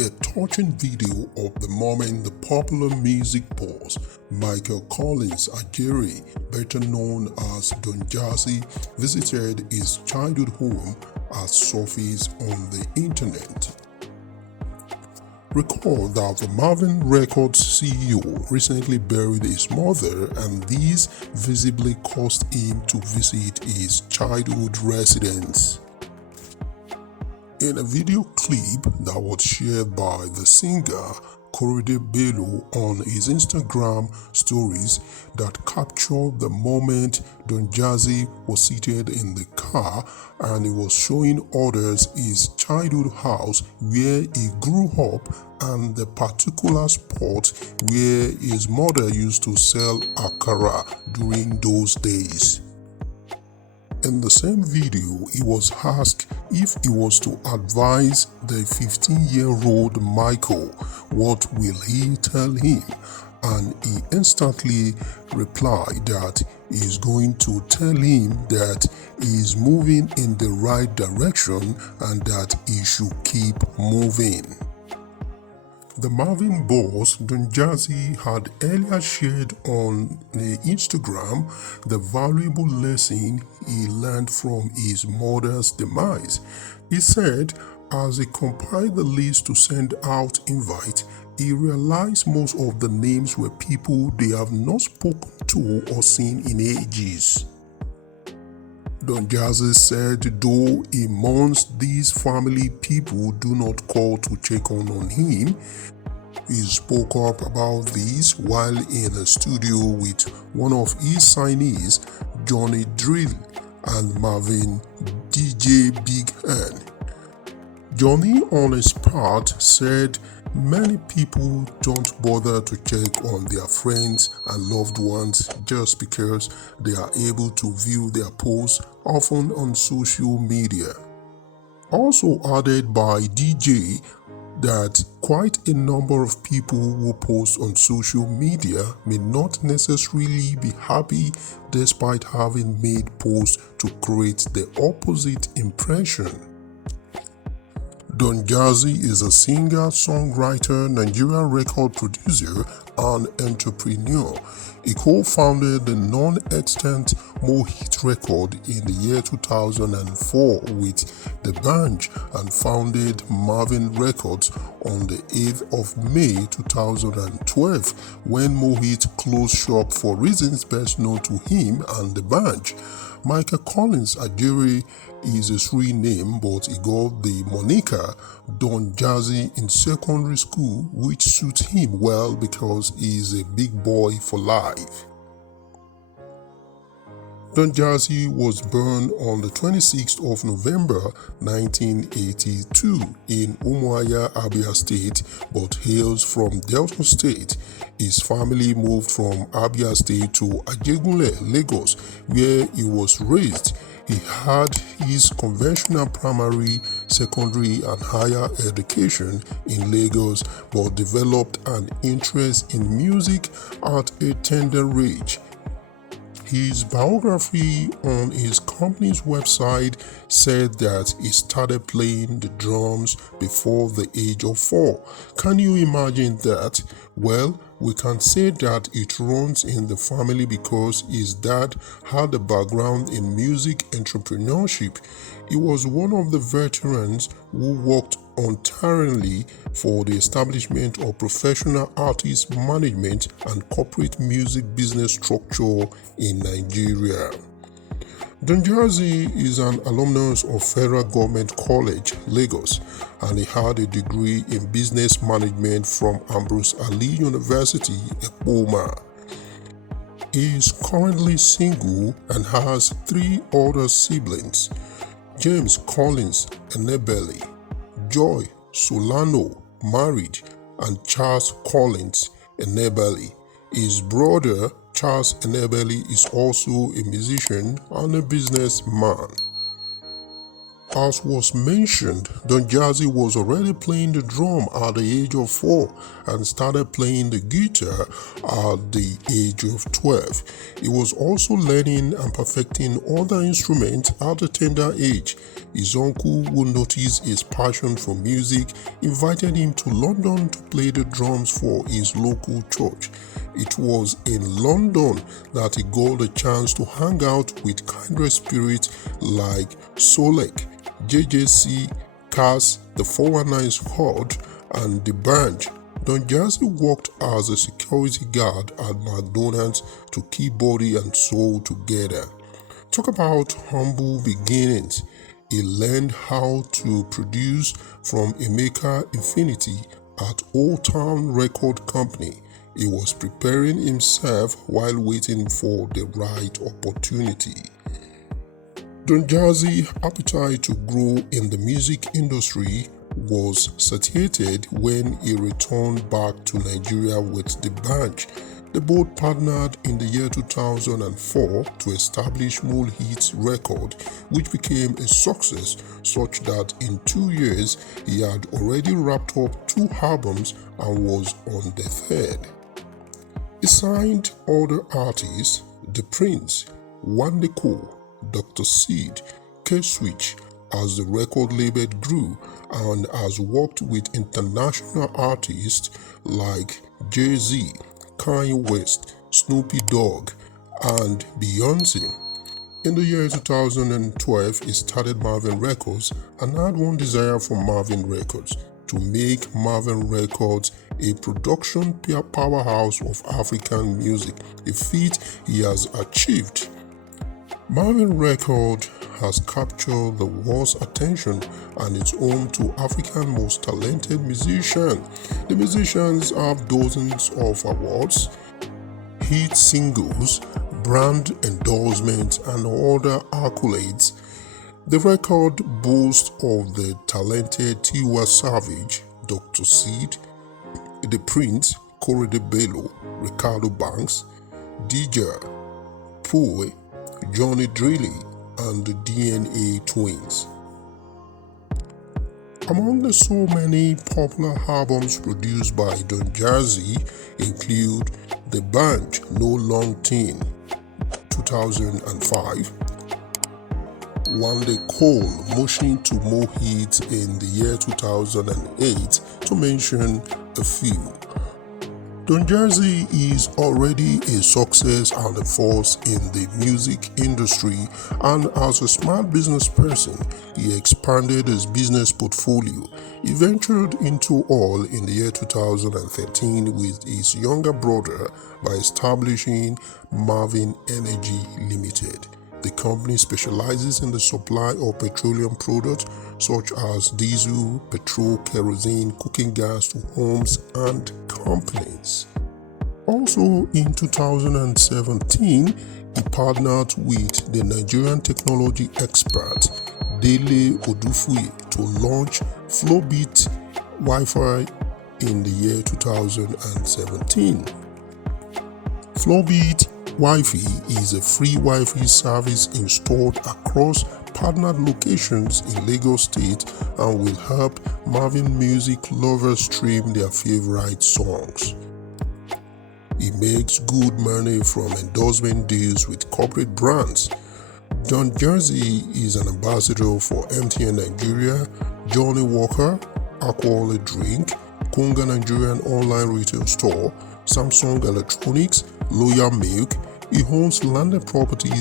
a touching video of the moment the popular music boss Michael Collins Ajere, better known as Don Jazzy, visited his childhood home has surfaced on the internet. Recall that the Marvin Records CEO recently buried his mother, and this visibly caused him to visit his childhood residence. In a video clip that was shared by the singer Korede Bello on his Instagram stories that captured the moment Don Jazzy was seated in the car and he was showing others his childhood house where he grew up and the particular spot where his mother used to sell Akara during those days. In the same video, he was asked if he was to advise the 15-year-old Michael, what will he tell him? And he instantly replied that he is going to tell him that he is moving in the right direction and that he should keep moving. The Marvin boss, Don Jazzy, had earlier shared on the Instagram the valuable lesson he learned from his mother's demise. He said, as he compiled the list to send out invite, he realized most of the names were people they have not spoken to or seen in ages. Don Jazzy said though he mourns these family people do not call to check on him, he spoke up about this while in a studio with one of his signees, Johnny Drill and Marvin DJ Big N. Johnny on his part said many people don't bother to check on their friends and loved ones just because they are able to view their posts often on social media. Also added by DJ that quite a number of people who post on social media may not necessarily be happy despite having made posts to create the opposite impression. Don Jazzy is a singer, songwriter, Nigerian record producer, and entrepreneur. He co-founded the non-extant Mohit record in the year 2004 with the band and founded Marvin Records on the 8th of May 2012 when Mohit closed shop for reasons best known to him and the band. Michael Collins Ajere is his real name, but he got the moniker Don Jazzy in secondary school, which suits him well because he is a big boy for life. Don Jazzy was born on the 26th of November 1982 in Umuahia, Abia State, but hails from Delta State. His family moved from Abia State to Ajegunle, Lagos, where he was raised. He had his conventional primary, secondary, and higher education in Lagos, but developed an interest in music at a tender age. His biography on his company's website said that he started playing the drums before the age of 4. Can you imagine that? Well, we can say that it runs in the family because his dad had a background in music entrepreneurship. He was one of the veterans who worked untiringly for the establishment of professional artist management and corporate music business structure in Nigeria. Don Jazzy is an alumnus of Federal Government College, Lagos, and he had a degree in business management from Ambrose Ali University, Ekpoma. He is currently single and has 3 older siblings: James Collins Enebeli, Joy Solano, married, and Charles Collins Enebeli. His brother Charles Enebeli is also a musician and a businessman. As was mentioned, Don Jazzy was already playing the drum at the age of 4 and started playing the guitar at the age of 12. He was also learning and perfecting other instruments at a tender age. His uncle, who noticed his passion for music, invited him to London to play the drums for his local church. It was in London that he got a chance to hang out with kindred spirits like Solek, JJC, Cass, the 419 Squad, and the band. Don Jazzy worked as a security guard at McDonald's to keep body and soul together. Talk about humble beginnings. He learned how to produce from Emeka Infinity at Old Town Record Company. He was preparing himself while waiting for the right opportunity. Don Jazzy's appetite to grow in the music industry was satiated when he returned back to Nigeria with the band. They both partnered in the year 2004 to establish Mole Hits Record, which became a success such that in 2 years he had already wrapped up 2 albums and was on the 3rd. He signed other artists, The Prince, Wande Coal, Dr. Seed, K-Switch as the record label grew, and has worked with international artists like Jay-Z, Kanye West, Snoopy Dogg, and Beyonce. In the year 2012, he started Marvin Records and had one desire for Marvin Records: to make Marvin Records a production powerhouse of African music, a feat he has achieved. Marvin Records has captured the world's attention and is home to Africa's most talented musicians. The musicians have dozens of awards, hit singles, brand endorsements, and other accolades. The record boasts of the talented Tiwa Savage, Dr. Seed, The Prince, Korede Bello, Ricardo Banks, DJ, Poe, Johnny Drilly, and the DNA Twins. Among the so many popular albums produced by Don Jazzy include The Band No Long Thing, 2005, Wande Coal, Motion to More Hits in the year 2008, to mention a few. Don Jazzy is already a success and a force in the music industry, and as a smart business person, he expanded his business portfolio. He ventured into oil in the year 2013 with his younger brother by establishing Marvin Energy Limited. The company specializes in the supply of petroleum products such as diesel, petrol, kerosene, cooking gas to homes and companies. Also in 2017, he partnered with the Nigerian technology expert Dele Odufue to launch Flowbeat Wi-Fi in the year 2017. Flowbeat Wi-Fi is a free Wi-Fi service installed across partnered locations in Lagos State and will help Marvin music lovers stream their favorite songs. He makes good money from endorsement deals with corporate brands. Don Jazzy is an ambassador for MTN Nigeria, Johnny Walker, Alcoholic Drink, Konga Nigerian Online Retail Store, Samsung Electronics, Loyal Milk. He owns landed properties